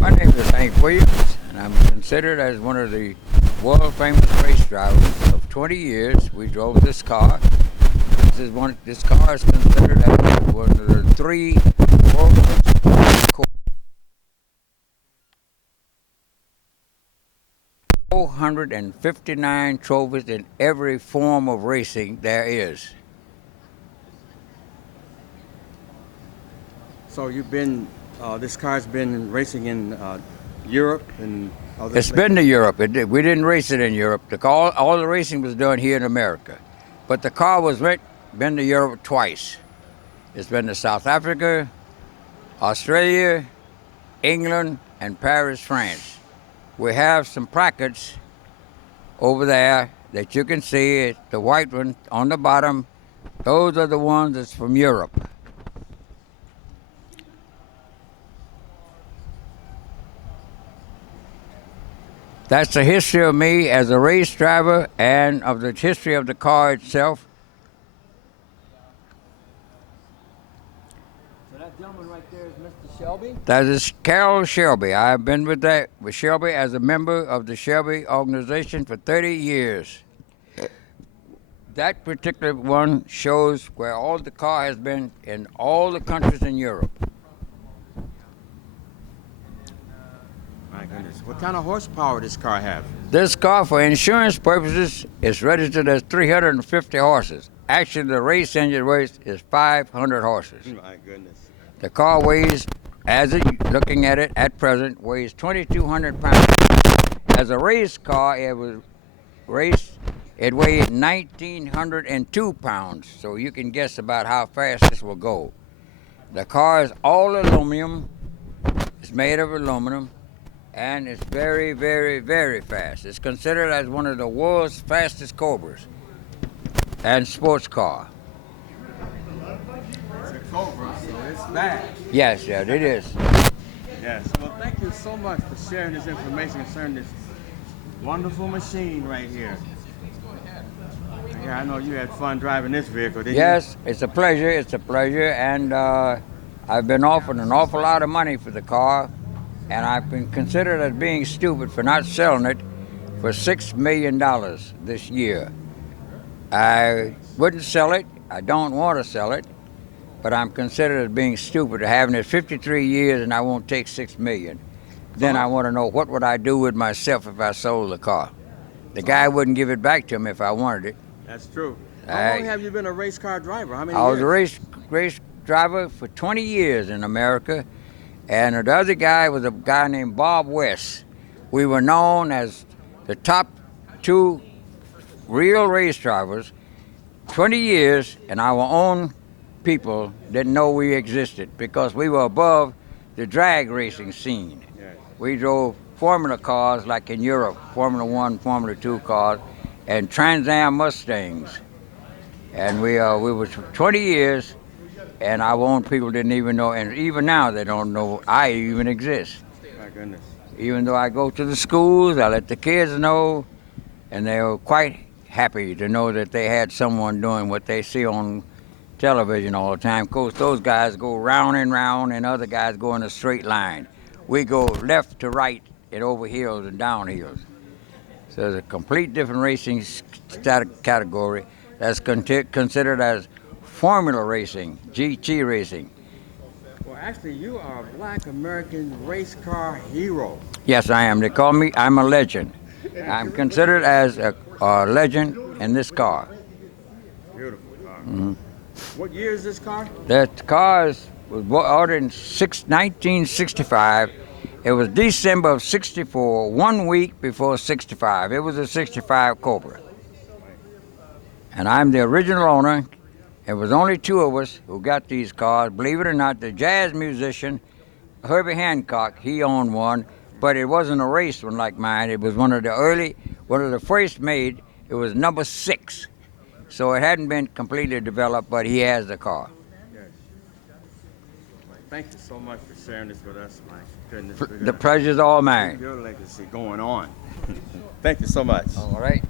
My name is Hank Williams, and I'm considered as one of the world famous race drivers of 20 years. We drove this car. This car is considered as one of the three world 459 trophies in every form of racing there is. So this car's been racing in Europe and other It's places? been to Europe. We didn't race it in Europe. All the racing was done here in America. But the car been to Europe twice. It's been to South Africa, Australia, England, and Paris, France. We have some placards over there that you can see. The white one on the bottom. Those are the ones that's from Europe. That's the history of me as a race driver and of the history of the car itself. So that gentleman right there is Mr. Shelby? That is Carroll Shelby. I've been with Shelby as a member of the Shelby organization for 30 years. That particular one shows where all the car has been in all the countries in Europe. My goodness. What kind of horsepower does this car have? This car, for insurance purposes, is registered as 350 horses. Actually, the race engine weight is 500 horses. My goodness. The car weighs, looking at it at present, weighs 2,200 pounds. As a race car, it weighed 1,902 pounds. So you can guess about how fast this will go. The car is all aluminum. It's made of aluminum. And it's very, very, very fast. It's considered as one of the world's fastest Cobras and sports car. It's a Cobra, so it's bad. Yes, it is. Yes. Well, thank you so much for sharing this information concerning this wonderful machine right here. Yeah, I know you had fun driving this vehicle, didn't you? Yes, it's a pleasure. It's a pleasure. And I've been offered an awful lot of money for the car. And I've been considered as being stupid for not selling it for $6 million this year. I wouldn't sell it. I don't want to sell it. But I'm considered as being stupid, having it 53 years and I won't take $6 million. Then I want to know what would I do with myself if I sold the car. The guy wouldn't give it back to me if I wanted it. That's true. How long have you been a race car driver? How many years? I was a race driver for 20 years in America. And the other guy was a guy named Bob West. We were known as the top two real race drivers. 20 years, and our own people didn't know we existed because we were above the drag racing scene. Yes. We drove Formula cars like in Europe, Formula 1, Formula 2 cars, and Trans Am Mustangs. And we were 20 years. And our own people didn't even know, and even now they don't know I even exist. My goodness. Even though I go to the schools, I let the kids know, and they were quite happy to know that they had someone doing what they see on television all the time. Of course, those guys go round and round, and other guys go in a straight line. We go left to right and over hills and down hills. So it's a complete different racing category that's considered as Formula racing, GT racing. Well, actually, you are a black American race car hero. Yes, I am. They call me, I'm a legend. I'm considered as a legend in this car. Beautiful car. Mm-hmm. What year is this car? That car was ordered in 1965. It was December of 64, 1 week before 65. It was a 65 Cobra. And I'm the original owner. It was only two of us who got these cars. Believe it or not, the jazz musician, Herbie Hancock, he owned one, but it wasn't a race one like mine. It was one of the first made. It was number 6. So it hadn't been completely developed, but he has the car. Yes. Thank you so much for sharing this with us. My goodness. The pleasure's all mine. Your legacy going on. Thank you so much. All right.